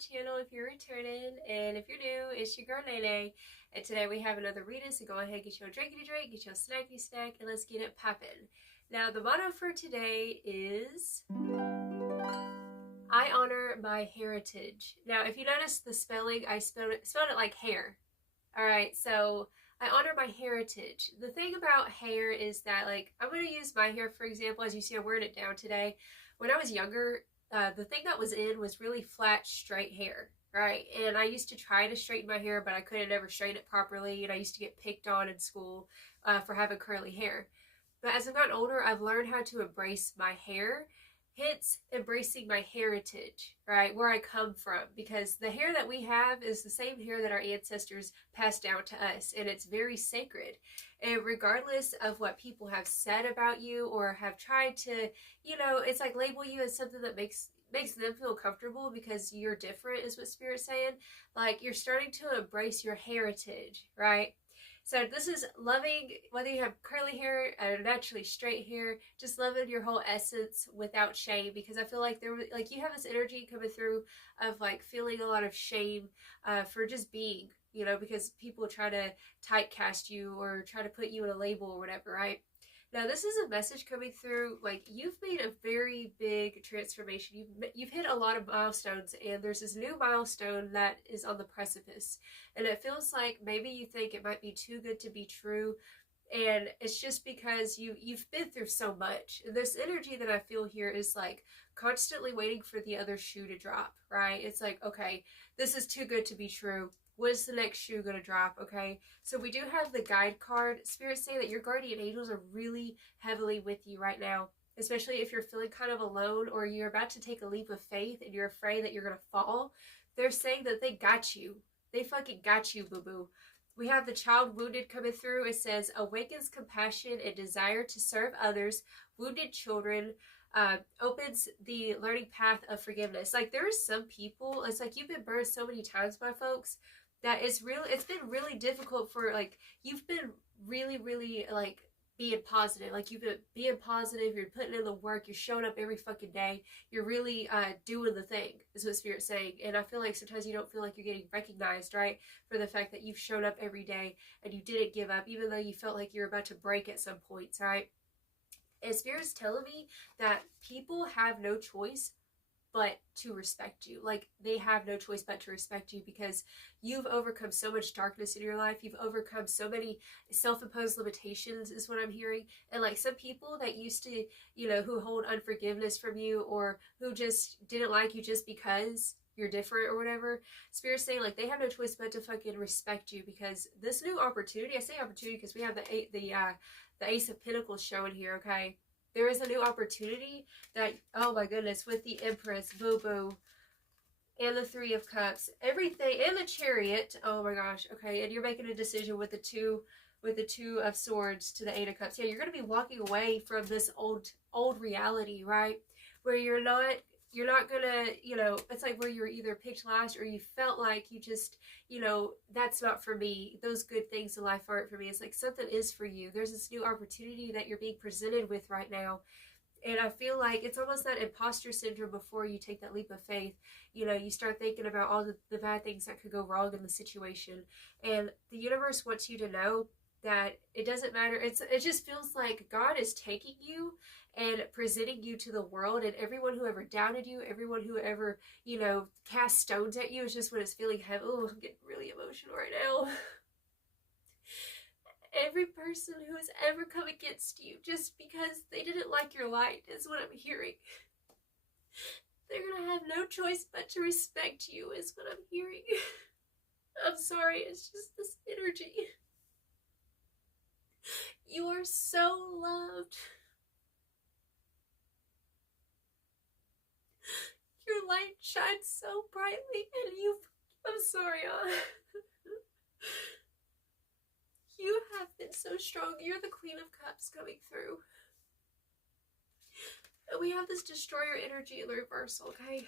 channel if you're returning, and if you're new, it's your girl Nene, and today we have another reading, so go ahead, get your drinkity drink, get your snacky snack, and let's get it poppin'. Now, the motto for today is, I honor my heritage. Now, if you notice the spelling, I spelled it like hair. Alright, so I honor my heritage. The thing about hair is that, like, I'm going to use my hair for example. As you see, I'm wearing it down today. When I was younger, the thing that was in was really flat, straight hair, right? And I used to try to straighten my hair, but I couldn't ever straighten it properly, and I used to get picked on in school for having curly hair. But as I've gotten older, I've learned how to embrace my hair, hence embracing my heritage, right? Where I come from, because the hair that we have is the same hair that our ancestors passed down to us, and it's very sacred. And regardless of what people have said about you or have tried to, it's like label you as something that makes them feel comfortable because you're different, is what Spirit's saying. Like, you're starting to embrace your heritage, right? So this is loving, whether you have curly hair or naturally straight hair, just loving your whole essence without shame, because I feel like you have this energy coming through of like feeling a lot of shame for just being, because people try to typecast you or try to put you in a label or whatever, right? Now, this is a message coming through, like, you've made a very big transformation. You've hit a lot of milestones, and there's this new milestone that is on the precipice. And it feels like maybe you think it might be too good to be true, and it's just because you've been through so much. And this energy that I feel here is like constantly waiting for the other shoe to drop, right? It's like, okay, this is too good to be true. When's the next shoe going to drop, okay? So we do have the guide card. Spirits say that your guardian angels are really heavily with you right now, especially if you're feeling kind of alone or you're about to take a leap of faith and you're afraid that you're going to fall. They're saying that they got you. They fucking got you, boo-boo. We have the child wounded coming through. It says, awakens compassion and desire to serve others. Wounded children. Opens the learning path of forgiveness. Like, there are some people, it's like you've been burned so many times by folks that it's been really difficult for, like, you've been really like being positive. Like, you've been being positive, you're putting in the work, you're showing up every fucking day, you're really doing the thing, is what Spirit's saying. And I feel like sometimes you don't feel like you're getting recognized, right, for the fact that you've shown up every day and you didn't give up, even though you felt like you were about to break at some points, right? And Spirit's telling me that people have no choice but to respect you. Like, they have no choice but to respect you because you've overcome so much darkness in your life. You've overcome so many self-imposed limitations, is what I'm hearing. And like, some people that used to, who hold unforgiveness from you or who just didn't like you just because you're different or whatever, Spirit's saying, like, they have no choice but to fucking respect you, because this new opportunity, I say opportunity because we have the Ace of Pentacles showing here, okay? There is a new opportunity that, oh my goodness, with the Empress, boo-boo, and the Three of Cups, everything, and the Chariot, oh my gosh, okay, and you're making a decision with the Two of Swords to the Eight of Cups. Yeah, you're going to be walking away from this old reality, right? Where you're not gonna, it's like where you were either picked last or you felt like you just, that's not for me. Those good things in life aren't for me. It's like something is for you. There's this new opportunity that you're being presented with right now. And I feel like it's almost that imposter syndrome before you take that leap of faith. You start thinking about all the bad things that could go wrong in the situation. And the universe wants you to know that it doesn't matter. It just feels like God is taking you and presenting you to the world, and everyone who ever doubted you, everyone who ever, cast stones at you, is just when it's feeling heavy. Oh, I'm getting really emotional right now. Every person who has ever come against you just because they didn't like your light, is what I'm hearing. They're gonna have no choice but to respect you, is what I'm hearing. I'm sorry, it's just this energy. You are so loved. Your light shines so brightly, and I'm sorry, you have been so strong. You're the Queen of Cups coming through. And we have this Destroyer energy in the reversal, okay?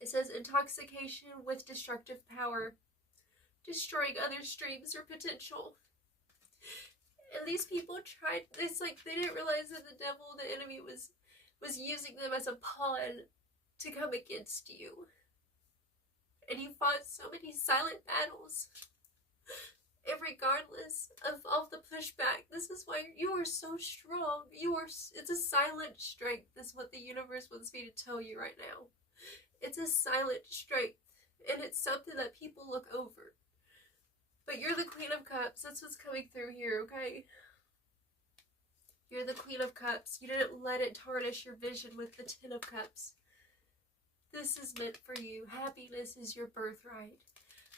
It says intoxication with destructive power, destroying others' dreams or potential. And these people tried, it's like they didn't realize that the enemy was using them as a pawn to come against you. And you fought so many silent battles. And regardless of all the pushback, this is why you are so strong. It's a silent strength. That's what the universe wants me to tell you right now. It's a silent strength. And it's something that people look over. But you're the Queen of Cups. That's what's coming through here, okay? You're the Queen of Cups. You didn't let it tarnish your vision with the Ten of Cups. This is meant for you. Happiness is your birthright.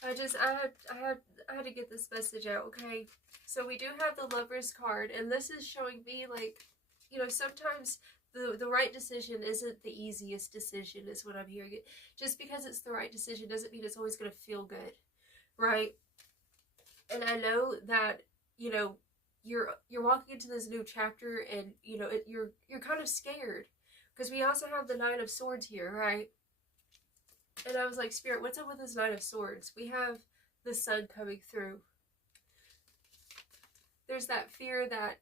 I had to get this message out, okay? So we do have the Lover's card, and this is showing me, like, you know, sometimes the right decision isn't the easiest decision, is what I'm hearing. Just because it's the right decision doesn't mean it's always going to feel good, right? And I know that, you know, you're walking into this new chapter, and, you know, you're kind of scared, because we also have the Nine of Swords here, right? And I was like, Spirit, what's up with this Nine of Swords? We have the sun coming through. There's that fear that,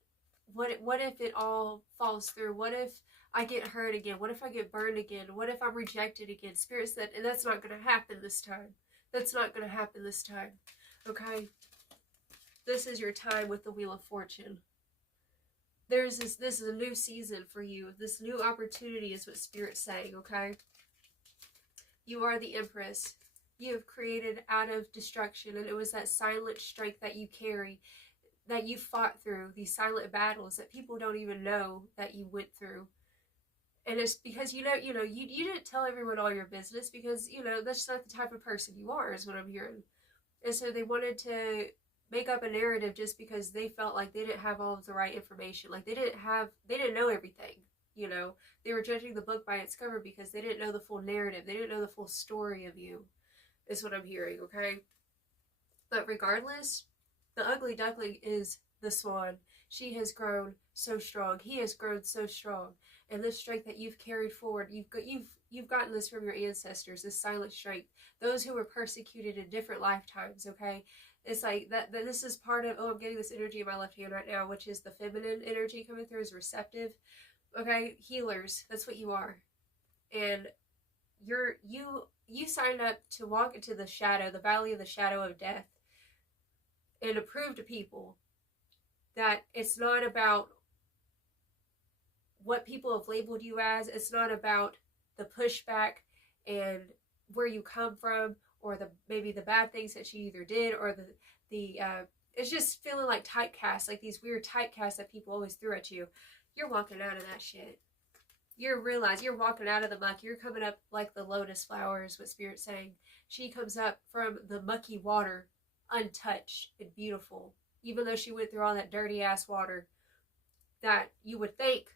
what if it all falls through? What if I get hurt again? What if I get burned again? What if I'm rejected again? Spirit said, and that's not going to happen this time. That's not going to happen this time. Okay? This is your time with the Wheel of Fortune. This is a new season for you. This new opportunity is what Spirit's saying, okay? You are the Empress. You have created out of destruction, and it was that silent strength that you carry, that you fought through, these silent battles that people don't even know that you went through. And it's because, you didn't tell everyone all your business, because, you know, that's not the type of person you are, is what I'm hearing. And so they wanted to make up a narrative just because they felt like they didn't have all of the right information. Like they didn't know everything. You know, they were judging the book by its cover because they didn't know the full narrative. They didn't know the full story of you, is what I'm hearing, okay? But regardless, the ugly duckling is the swan. She has grown so strong. He has grown so strong. And this strength that you've carried forward, you've gotten this from your ancestors, this silent strength. Those who were persecuted in different lifetimes, okay? It's like that this is part of, I'm getting this energy in my left hand right now, which is the feminine energy coming through, is receptive. Okay, healers, that's what you are. And you signed up to walk into the shadow, the valley of the shadow of death, and to prove to people that it's not about what people have labeled you as. It's not about the pushback and where you come from, or maybe the bad things that you either did, or it's just feeling like typecast, like these weird typecasts that people always threw at you. You're walking out of that shit. You're walking out of the muck. You're coming up like the lotus flower, is what Spirit's saying. She comes up from the mucky water, untouched and beautiful. Even though she went through all that dirty ass water that you would think,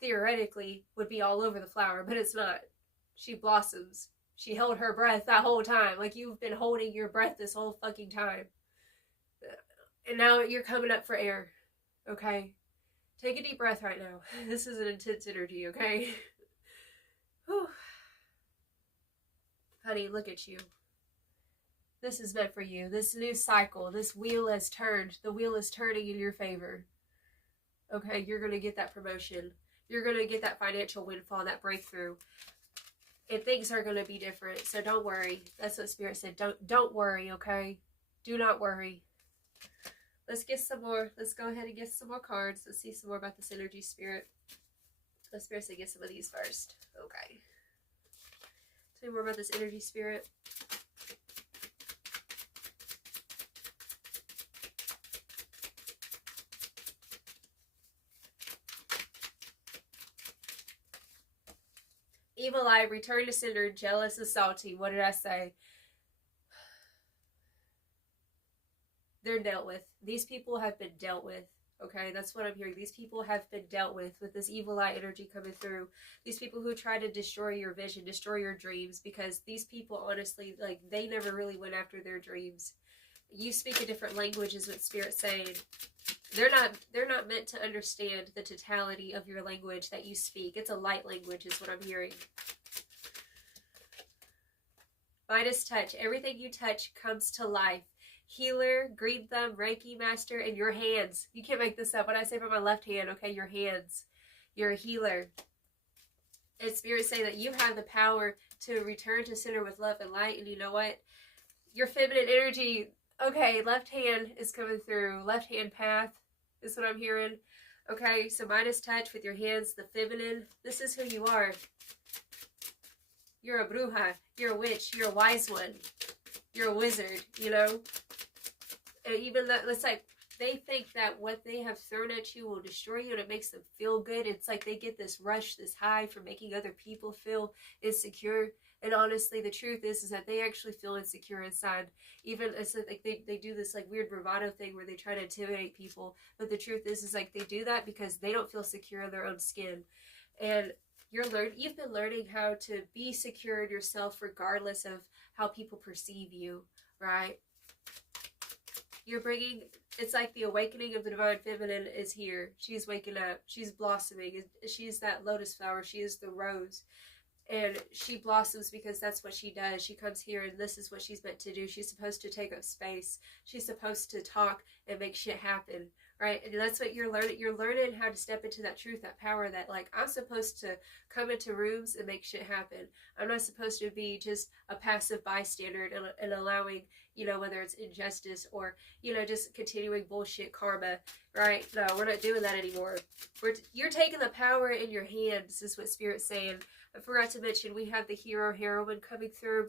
theoretically, would be all over the flower, but it's not. She blossoms. She held her breath that whole time. Like you've been holding your breath this whole fucking time. And now you're coming up for air. Okay? Take a deep breath right now. This is an intense energy, okay? Whew. Honey, look at you. This is meant for you. This new cycle, this wheel has turned. The wheel is turning in your favor. Okay, you're going to get that promotion. You're going to get that financial windfall, that breakthrough. And things are going to be different, so don't worry. That's what Spirit said. Don't worry, okay? Do not worry. Let's get some more. Let's go ahead and get some more cards. Let's see some more about this energy, Spirit. Let's Spirit say get some of these first. Okay. Tell me more about this energy, Spirit. Evil eye, return to sender, jealous and salty. What did I say? They're dealt with. These people have been dealt with. Okay, that's what I'm hearing. These people have been dealt with this evil eye energy coming through. These people who try to destroy your vision, destroy your dreams, because these people, honestly, like, they never really went after their dreams. You speak a different language, is what Spirit's saying. They're not meant to understand the totality of your language that you speak. It's a light language, is what I'm hearing. Midas touch. Everything you touch comes to life. Healer, green thumb, Reiki master, and your hands. You can't make this up. When I say by my left hand, okay, your hands. You're a healer. And Spirit say that you have the power to return to center with love and light. And you know what? Your feminine energy, okay, left hand is coming through. Left hand path is what I'm hearing. Okay, so Midas touch with your hands, the feminine. This is who you are. You're a bruja. You're a witch. You're a wise one. You're a wizard, you know? And even that, it's like, they think that what they have thrown at you will destroy you, and it makes them feel good. It's like they get this rush, this high from making other people feel insecure. And honestly, the truth is that they actually feel insecure inside. Even it's like they do this like weird bravado thing where they try to intimidate people. But the truth is like they do that because they don't feel secure in their own skin. And you've been learning how to be secure in yourself regardless of how people perceive you, right? You're bringing, it's like the awakening of the divine feminine is here. She's waking up. She's blossoming. She's that lotus flower. She is the rose. And she blossoms because that's what she does. She comes here and this is what she's meant to do. She's supposed to take up space. She's supposed to talk and make shit happen, right? And that's what you're learning. You're learning how to step into that truth, that power, that like, I'm supposed to come into rooms and make shit happen. I'm not supposed to be just a passive bystander and allowing, you know, whether it's injustice or, you know, just continuing bullshit karma, right? No, we're not doing that anymore. You're taking the power in your hands, is what Spirit's saying. I forgot to mention, we have the hero, heroine coming through.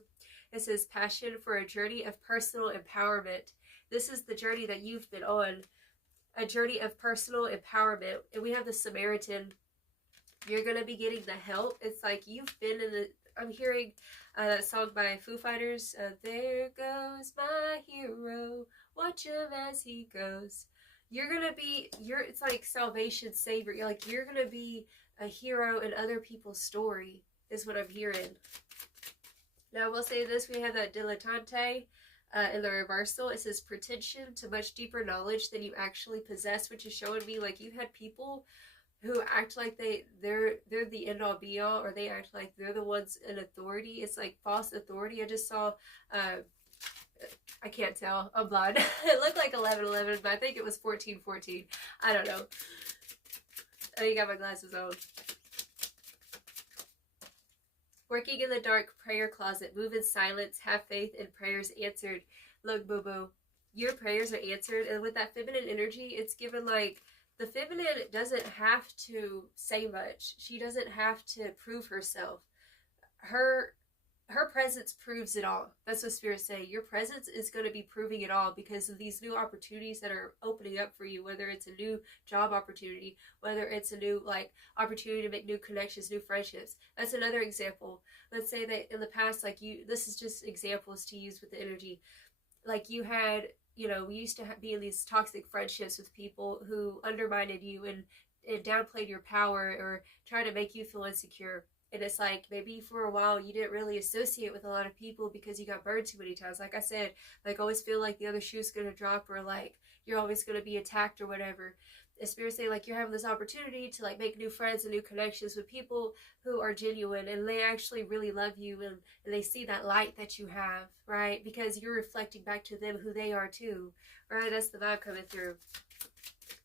It says passion for a journey of personal empowerment. This is the journey that you've been on, a journey of personal empowerment. And we have the Samaritan. You're going to be getting the help. It's like you've been in the, I'm hearing that song by Foo Fighters, there goes my hero, watch him as he goes. You're going to be, it's like salvation savior. You're going to be a hero in other people's story, is what I'm hearing. Now, I will say this, we have that dilettante in the reversal. It says pretension to much deeper knowledge than you actually possess, which is showing me like you've had people who act like they're the end all be all, or they act like they're the ones in authority. It's like false authority. I just saw, I can't tell, I'm blind. It looked like 11:11, but I think it was 14:14. I don't know. I ain't got my glasses on. Working in the dark prayer closet. Move in silence. Have faith and prayers answered. Look, boo-boo. Your prayers are answered. And with that feminine energy, it's given like, the feminine doesn't have to say much. She doesn't have to prove herself. Her presence proves it all. That's what Spirit's saying. Your presence is going to be proving it all because of these new opportunities that are opening up for you, whether it's a new job opportunity, whether it's a new like opportunity to make new connections, new friendships. That's another example. Let's say that in the past, like this is just examples to use with the energy. Like you had, you know, we used to be in these toxic friendships with people who undermined you and downplayed your power or tried to make you feel insecure. And it's like, maybe for a while you didn't really associate with a lot of people because you got burned too many times. Like I said, like always feel like the other shoe's going to drop, or like you're always going to be attacked or whatever. And Spirit say like you're having this opportunity to like make new friends and new connections with people who are genuine and they actually really love you, and they see that light that you have, right? Because you're reflecting back to them who they are too, right? That's the vibe coming through.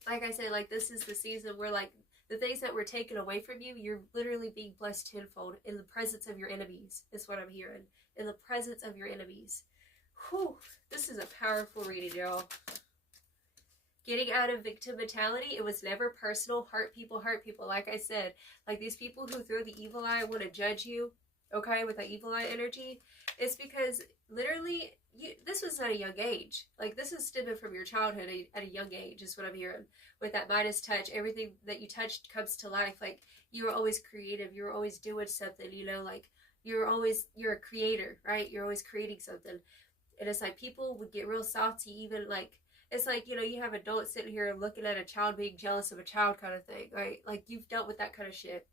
Like I said, like this is the season where like the things that were taken away from you, you're literally being blessed tenfold in the presence of your enemies, is what I'm hearing. In the presence of your enemies. Whew, this is a powerful reading, y'all. Getting out of victim mentality. It was never personal. Hurt people. Like I said, like these people who throw the evil eye want to judge you, okay, with that evil eye energy. It's because literally, this was at a young age. Like this is stemming from your childhood at a young age, is what I'm hearing. With that Midas touch, everything that you touched comes to life. Like you were always creative. You were always doing something, you know, like you're a creator, right? You're always creating something. And it's like people would get real salty, even like, it's like, you know, you have adults sitting here looking at a child being jealous of a child kind of thing, right? Like you've dealt with that kind of shit.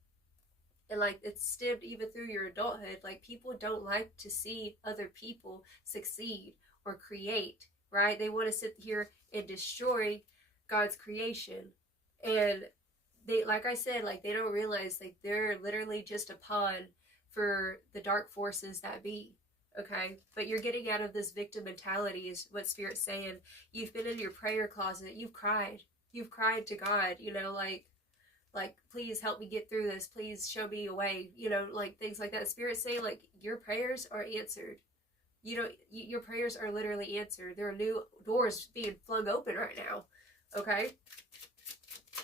And like it's stemmed even through your adulthood. Like people don't like to see other people succeed or create, right? They want to sit here and destroy God's creation. And they, like I said, like they don't realize like they're literally just a pawn for the dark forces that be. Okay, but you're getting out of this victim mentality, is what Spirit's saying. You've been in your prayer closet. You've cried to God, you know, like like, please help me get through this, please show me a way, you know, like things like that. Spirit's saying like your prayers are answered. You know, your prayers are literally answered. There are new doors being flung open right now. Okay,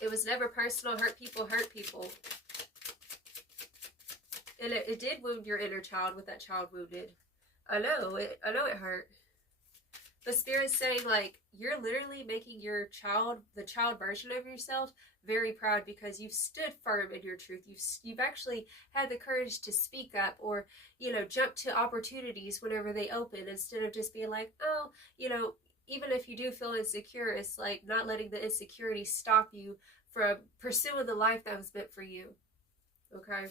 it was never personal. Hurt people hurt people, and it did wound your inner child. With that child wounded, I know it hurt. The Spirit's saying like you're literally making your child, the child version of yourself, very proud because you've stood firm in your truth. You've actually had the courage to speak up, or, you know, jump to opportunities whenever they open, instead of just being like, oh, you know, even if you do feel insecure, it's like not letting the insecurity stop you from pursuing the life that was meant for you. Okay.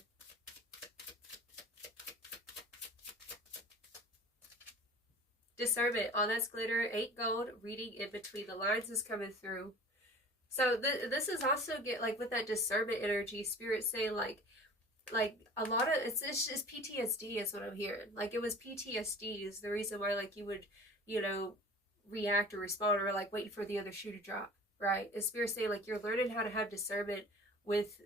Discernment, all that's glitter ain't gold. Reading in between the lines is coming through. So this is also get like with that discernment energy. Spirit saying like a lot of it's just PTSD is what I'm hearing. Like it was PTSD is the reason why like you would, you know, react or respond, or like waiting for the other shoe to drop, right? And Spirit saying like you're learning how to have discernment with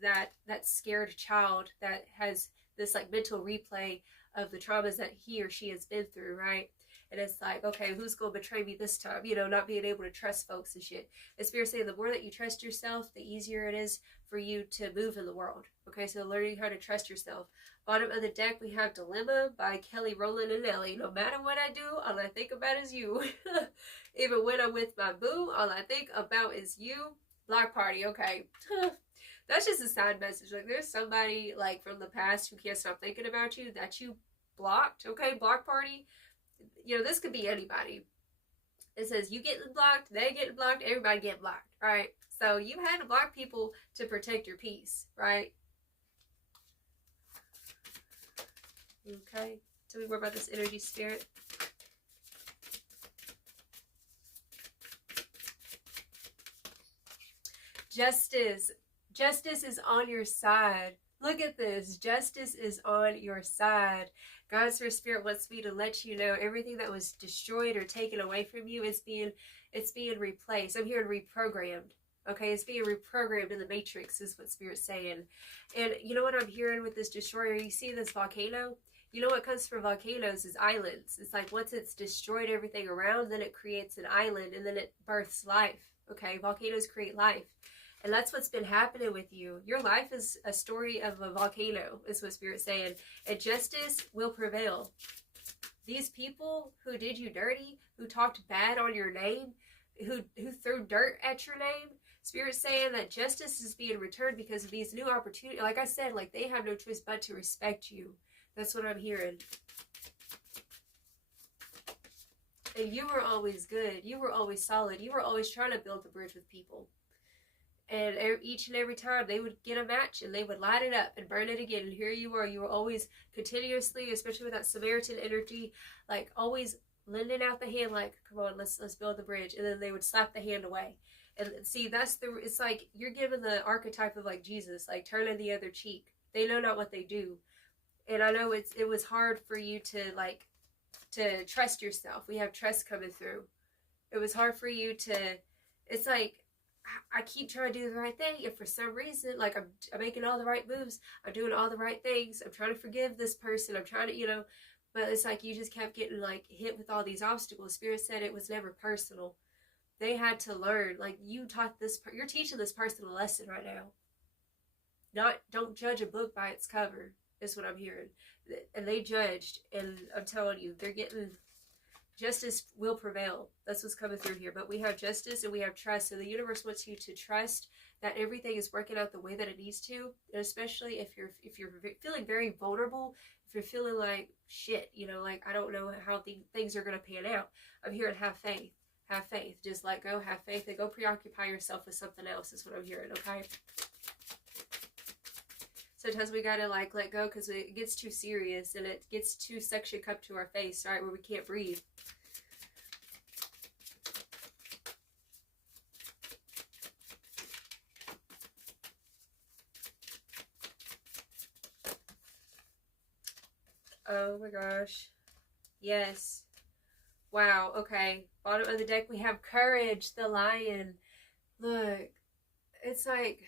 that scared child that has this like mental replay of the traumas that he or she has been through, right? And it's like, okay, who's going to betray me this time? You know, not being able to trust folks and shit. And Spirit saying the more that you trust yourself, the easier it is for you to move in the world. Okay, so learning how to trust yourself. Bottom of the deck, we have Dilemma by Kelly Rowland and Nelly. No matter what I do, all I think about is you. Even when I'm with my boo, all I think about is you. Block party, okay. That's just a side message. Like there's somebody like from the past who can't stop thinking about you that you blocked. Okay, block party. You know, this could be anybody. It says you getting blocked, they getting blocked, everybody getting blocked, right? So you had to block people to protect your peace, right? Okay, tell me more about this energy, Spirit. Justice. Justice is on your side. Look at this. Justice is on your side. God's Spirit wants me to let you know everything that was destroyed or taken away from you is being replaced. I'm hearing reprogrammed. Okay, it's being reprogrammed in the matrix is what Spirit's saying. And you know what I'm hearing with this destroyer? You see this volcano? You know what comes from volcanoes is islands. It's like once it's destroyed everything around, then it creates an island and then it births life. Okay, volcanoes create life. And that's what's been happening with you. Your life is a story of a volcano, is what Spirit's saying. And justice will prevail. These people who did you dirty, who talked bad on your name, who threw dirt at your name, Spirit's saying that justice is being returned because of these new opportunities. Like I said, like they have no choice but to respect you. That's what I'm hearing. And you were always good. You were always solid. You were always trying to build the bridge with people. And each and every time they would get a match and they would light it up and burn it again. And here you were always continuously, especially with that Samaritan energy, like always lending out the hand, like, come on, let's build the bridge. And then they would slap the hand away. And see, it's like you're given the archetype of like Jesus, like turning the other cheek. They know not what they do. And I know it was hard for you to trust yourself. We have trust coming through. It was hard for you it's like, I keep trying to do the right thing, and for some reason, like I'm making all the right moves, I'm doing all the right things, I'm trying to forgive this person, I'm trying to, you know, but it's like you just kept getting like hit with all these obstacles. Spirit said it was never personal. They had to learn, like you taught this, you're teaching this person a lesson right now. Don't judge a book by its cover, is what I'm hearing. And they judged, and I'm telling you, they're getting... Justice will prevail. That's what's coming through here. But we have justice and we have trust. So the universe wants you to trust that everything is working out the way that it needs to. And especially if you're feeling very vulnerable, if you're feeling like shit, you know, like I don't know how things are going to pan out. I'm hearing have faith. Have faith. Just let go. Have faith. And go preoccupy yourself with something else is what I'm hearing. Okay. Sometimes we gotta like let go because it gets too serious and it gets too suction cupped to our face, right, where we can't breathe. Oh my gosh. Yes. Wow. Okay. Bottom of the deck we have Courage, the Lion. Look, it's like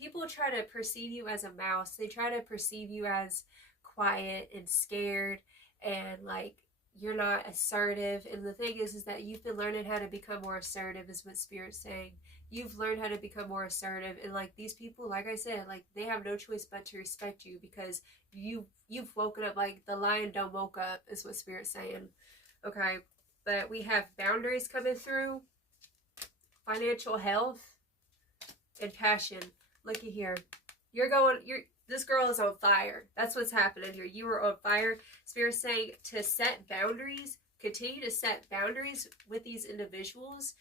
people try to perceive you as a mouse. They try to perceive you as quiet and scared, and like you're not assertive. And the thing is that you've been learning how to become more assertive, is what Spirit's saying. You've learned how to become more assertive, and like these people, like I said, like they have no choice but to respect you, because you've woken up. Like the lion don't woke up, is what Spirit's saying. Okay, but we have boundaries coming through, financial health, and passion. Looky here, this girl is on fire. That's what's happening here. You are on fire. Spirit's saying to set boundaries, continue to set boundaries with these individuals.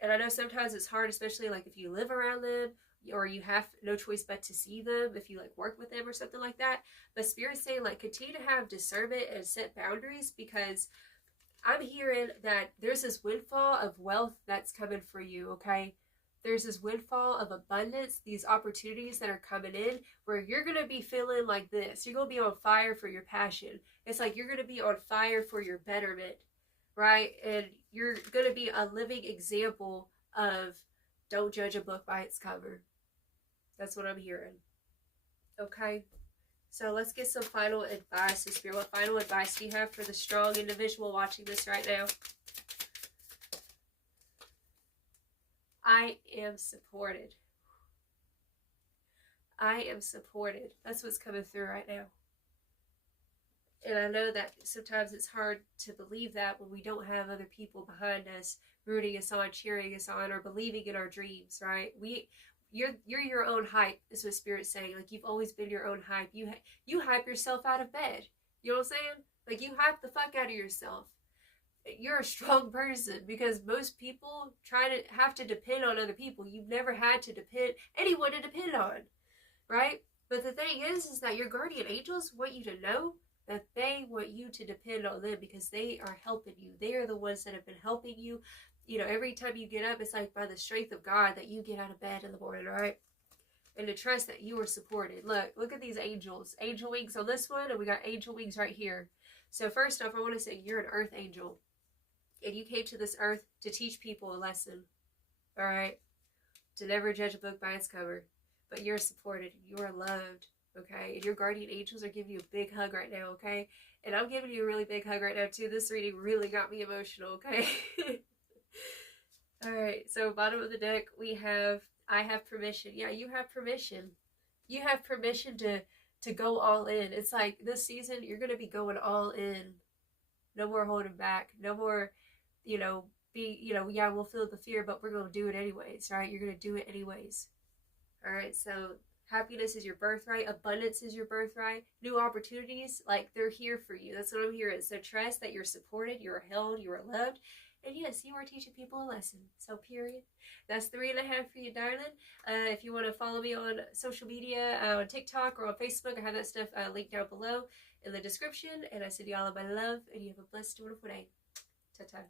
And I know sometimes it's hard, especially like if you live around them, or you have no choice but to see them if you like work with them or something like that. But Spirit's saying like continue to have discernment and set boundaries, because I'm hearing that there's this windfall of wealth that's coming for you, okay? There's this windfall of abundance, these opportunities that are coming in, where you're going to be feeling like this. You're going to be on fire for your passion. It's like you're going to be on fire for your betterment, right? And you're going to be a living example of don't judge a book by its cover. That's what I'm hearing. Okay? So let's get some final advice. Spirit, what final advice do you have for the strong individual watching this right now? I am supported. I am supported. That's what's coming through right now. And I know that sometimes it's hard to believe that when we don't have other people behind us, rooting us on, cheering us on, or believing in our dreams, right? You're your own hype, is what Spirit's saying. Like, you've always been your own hype. You hype yourself out of bed. You know what I'm saying? Like, you hype the fuck out of yourself. You're a strong person, because most people have to depend on other people. You've never had to depend anyone to depend on, right? But the thing is that your guardian angels want you to know that they want you to depend on them, because they are helping you. They are the ones that have been helping you. You know, every time you get up, it's like by the strength of God that you get out of bed in the morning, right? And to trust that you are supported. Look at these angels. Angel wings on this one, and we got angel wings right here. So first off, I want to say you're an earth angel. And you came to this earth to teach people a lesson, all right? To never judge a book by its cover. But you're supported. You are loved, okay? And your guardian angels are giving you a big hug right now, okay? And I'm giving you a really big hug right now, too. This reading really got me emotional, okay? All right, so bottom of the deck, we have, I have permission. Yeah, you have permission. You have permission to go all in. It's like this season, you're going to be going all in. No more holding back. No more... yeah, we'll feel the fear, but we're going to do it anyways, right? You're going to do it anyways. All right, so happiness is your birthright. Abundance is your birthright. New opportunities, like, they're here for you. That's what I'm hearing. So trust that you're supported, you're held, you are loved. And yes, you are teaching people a lesson. So period. That's 3.5 for you, darling. If you want to follow me on social media, on TikTok or on Facebook, I have that stuff linked down below in the description. And I send you all of my love, and you have a blessed, wonderful day. Ta-ta.